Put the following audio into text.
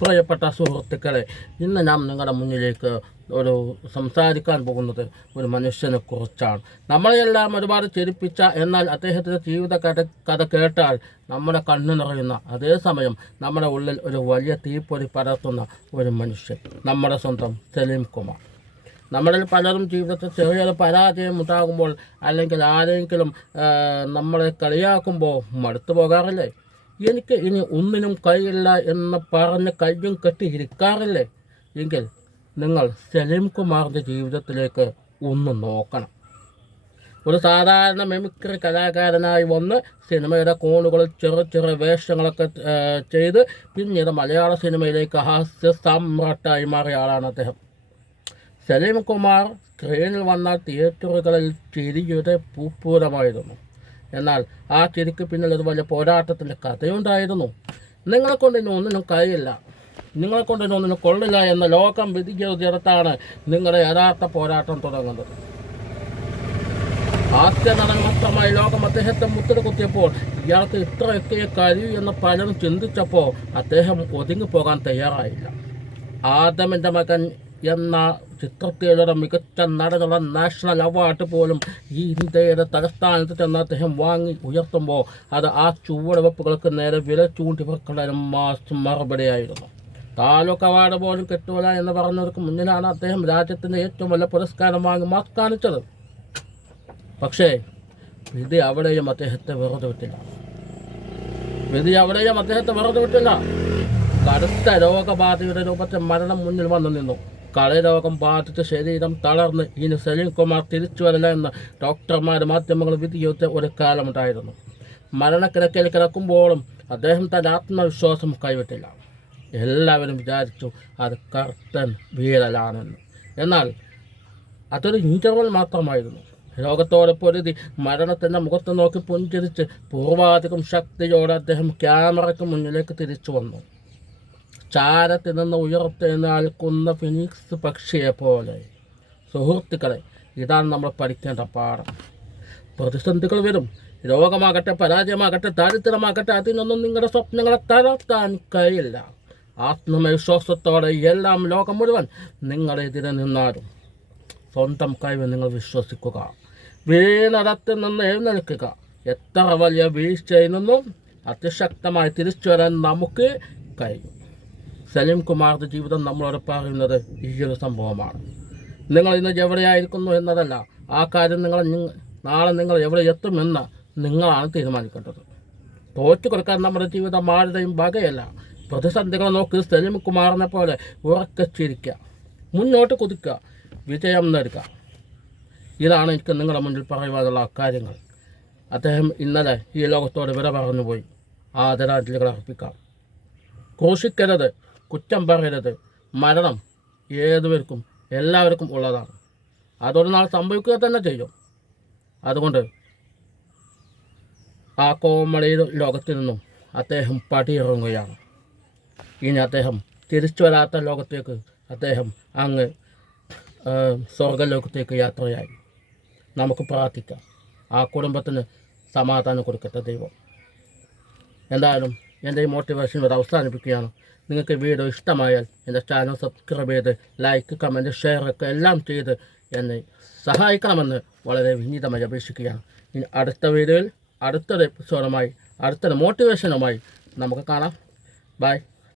പ്രിയപ്പെട്ട സുഹൃത്തുക്കളെ, ഇന്ന് ഞാൻ നിങ്ങളുടെ മുന്നിലേക്ക് സംസാരിക്കാൻ പോകുന്നത് ഒരു മനുഷ്യനെ കുറിച്ചാണ്. നമ്മളെല്ലാം ഒരുപാട് ചിരിപ്പിച്ച, എന്നാൽ അദ്ദേഹത്തിൻ്റെ ജീവിത കഥ കേട്ടാൽ നമ്മുടെ കണ്ണു നിറയുന്ന, അതേസമയം നമ്മുടെ ഉള്ളിൽ ഒരു വലിയ തീപ്പൊരി പരത്തുന്ന ഒരു മനുഷ്യൻ, നമ്മുടെ സ്വന്തം സലീം കുമാർ. നമ്മളിൽ പലരും ജീവിതത്തിൽ ചെറിയൊരു പരാജയം ഉണ്ടാകുമ്പോൾ, അല്ലെങ്കിൽ ആരെങ്കിലും നമ്മളെ കളിയാക്കുമ്പോൾ മടുത്തു പോകാറില്ലേ? എനിക്ക് ഇനി ഒന്നിനും കഴിയില്ല എന്ന് പറഞ്ഞ് കയ്യും കെട്ടി ഇരിക്കാറില്ലേ? എങ്കിൽ നിങ്ങൾ സലീം കുമാറിൻ്റെ ജീവിതത്തിലേക്ക് ഒന്ന് നോക്കണം. ഒരു സാധാരണ മെമിക്രി കലാകാരനായി വന്ന് സിനിമയുടെ കോണുകളിൽ ചെറു വേഷങ്ങളൊക്കെ ചെയ്ത് പിന്നീട് മലയാള സിനിമയിലേക്ക് ഹാസ്യ സമ്രാട്ടായി മാറിയ ആളാണ് അദ്ദേഹം. സലീം കുമാർ സ്ക്രീനിൽ വന്നാൽ തിയേറ്ററുകളിൽ ചിരിയുടെ പൂപ്പൂരമായിരുന്നു. എന്നാൽ ആ ചിരിക്ക് പിന്നിൽ ഒരു വലിയ പോരാട്ടത്തിൻ്റെ കഥയുണ്ടായിരുന്നു. നിങ്ങളെക്കൊണ്ട് ഇനി ഒന്നിനും കഴിയില്ല, നിങ്ങളെക്കൊണ്ട് ഇനി ഒന്നിനും കൊള്ളില്ല എന്ന ലോകം വിധിയെടുത്താണ് നിങ്ങളുടെ യഥാർത്ഥ പോരാട്ടം തുടങ്ങുന്നത്. ഹാസ്യ നടൻ മാത്രമായി ലോകം അദ്ദേഹത്തെ മുത്തിട്ട് കുത്തിയപ്പോൾ, ഇയാൾക്ക് ഇത്രയൊക്കെ കഴിയൂ എന്ന് പലരും ചിന്തിച്ചപ്പോൾ അദ്ദേഹം ഒതുങ്ങിപ്പോകാൻ തയ്യാറായില്ല. ആദമിൻ്റെ മകൻ എന്ന ചിത്രത്തിലൂടെ മികച്ച നടനുള്ള നാഷണൽ അവാർഡ് പോലും ഈ ഇന്ത്യയുടെ തലസ്ഥാനത്ത് ചെന്ന് അദ്ദേഹം വാങ്ങി ഉയർത്തുമ്പോൾ, അത് ആ ചുവടുവെപ്പുകൾക്ക് നേരെ വില ചൂണ്ടിവർക്കുള്ള മറുപടിയായിരുന്നു. താലൂക്ക് അവാർഡ് പോലും കിട്ടൂല എന്ന് പറഞ്ഞവർക്ക് മുന്നിലാണ് അദ്ദേഹം രാജ്യത്തിൻ്റെ ഏറ്റവും വലിയ പുരസ്കാരം വാങ്ങി മാർക്ക് കാണിച്ചത്. പക്ഷേ വിധി അവിടെയും അദ്ദേഹത്തെ വെറുതെ വിട്ടില്ല. കടുത്ത രോഗബാധയുടെ രൂപത്തിൽ മരണം മുന്നിൽ വന്നു നിന്നു. കളരോഗം ബാധിച്ച് ശരീരം തളർന്ന് ഇനി സലീം കുമാർ തിരിച്ചു വരില്ല എന്ന് ഡോക്ടർമാർ, മാധ്യമങ്ങൾ വിധിയെടുത്ത ഒരു കാലമുണ്ടായിരുന്നു. മരണക്കിടക്കയിൽ കിടക്കുമ്പോഴും അദ്ദേഹം തൻ്റെ ആത്മവിശ്വാസം കൈവിട്ടില്ല. എല്ലാവരും വിചാരിച്ചു അത് കർട്ടൻ വീഴലാണെന്ന്. എന്നാൽ അതൊരു ഇൻ്റർവൽ മാത്രമായിരുന്നു. രോഗത്തോടെ പൊരുതി മരണത്തിൻ്റെ മുഖത്ത് നോക്കി പുഞ്ചിരിച്ച് പൂർവാധികം ശക്തിയോടെ അദ്ദേഹം ക്യാമറയ്ക്ക് മുന്നിലേക്ക് തിരിച്ചു വന്നു. ചാരത്തിൽ നിന്ന് ഉയർത്തെഴുന്നേൽക്കുന്ന ഫിനിക്സ് പക്ഷിയെ പോലെ. സുഹൃത്തുക്കളെ, ഇതാണ് നമ്മൾ പഠിക്കേണ്ട പാഠം. പ്രതിസന്ധികൾ വരും. രോഗമാകട്ടെ, പരാജയമാകട്ടെ, ദാരിദ്ര്യമാകട്ടെ, അതിനൊന്നും നിങ്ങളുടെ സ്വപ്നങ്ങളെ തളർത്താൻ കഴിയില്ല. ആത്മവിശ്വാസത്തോടെ എല്ലാം ലോകം മുഴുവൻ നിങ്ങളെതിരെ നിന്നാലും സ്വന്തം കഴിവ് നിങ്ങൾ വിശ്വസിക്കുക. വീണടത്തിൽ നിന്ന് എഴുന്നേൽക്കുക. എത്ര വലിയ വീഴ്ചയിൽ നിന്നും അതിശക്തമായി തിരിച്ചു വരാൻ നമുക്ക് കഴിയും. സലീം കുമാറിൻ്റെ ജീവിതം നമ്മളോട് പറയുന്നത് ഈയൊരു സംഭവമാണ്. നിങ്ങൾ ഇന്ന് എവിടെയായിരിക്കുന്നു എന്നതല്ല, ആ കാര്യം നാളെ നിങ്ങൾ എവിടെ എത്തുമെന്ന് നിങ്ങളാണ് തീരുമാനിക്കേണ്ടത്. തോറ്റു കൊടുക്കാൻ നമ്മുടെ ജീവിതം ആരുടെയും വകയല്ല. പ്രതിസന്ധികളെ നോക്കി സലീം കുമാറിനെ പോലെ ഉറക്കെ ചിരിക്കുക, മുന്നോട്ട് കുതിക്കുക, വിജയം നേടുക. ഇതാണ് എനിക്ക് നിങ്ങളുടെ മുന്നിൽ പറയുവാനുള്ള കാര്യങ്ങൾ. അദ്ദേഹം ഇന്നലെ ഈ ലോകത്തോട് വിട പറഞ്ഞുപോയി. ആദരാഞ്ജലികൾ അർപ്പിക്കാം. ക്രൂശിക്കരുത്, കുറ്റം പറയരുത്. മരണം ഏതുവർക്കും എല്ലാവർക്കും ഉള്ളതാണ്. അതൊരു നാൾ സംഭവിക്കുക തന്നെ ചെയ്യും. അതുകൊണ്ട് ആ കോമഡി ലോകത്തിൽ നിന്നും അദ്ദേഹം പടിയിറങ്ങുകയാണ്. ഇനി അദ്ദേഹം തിരിച്ചു വരാത്ത ലോകത്തേക്ക് അദ്ദേഹം അങ്ങ് സ്വർഗലോകത്തേക്ക് യാത്രയായി. നമുക്ക് പ്രാർത്ഥിക്കാം, ആ കുടുംബത്തിന് സമാധാനം കൊടുക്കട്ടെ ദൈവം. എന്തായാലും എൻ്റെ ഈ മോട്ടിവേഷൻ വരെ അവസാനിപ്പിക്കുകയാണ്. നിങ്ങൾക്ക് വീഡിയോ ഇഷ്ടമായാൽ എൻ്റെ ചാനൽ സബ്സ്ക്രൈബ് ചെയ്ത് ലൈക്ക്, കമൻറ്റ്, ഷെയറൊക്കെ എല്ലാം ചെയ്ത് എന്നെ സഹായിക്കണമെന്ന് വളരെ വിനീതമായി അപേക്ഷിക്കുകയാണ്. ഇനി അടുത്ത വീഡിയോയിൽ അടുത്തൊരു എപ്പിസോഡുമായി, അടുത്തൊരു മോട്ടിവേഷനുമായി നമുക്ക് കാണാം. ബൈ.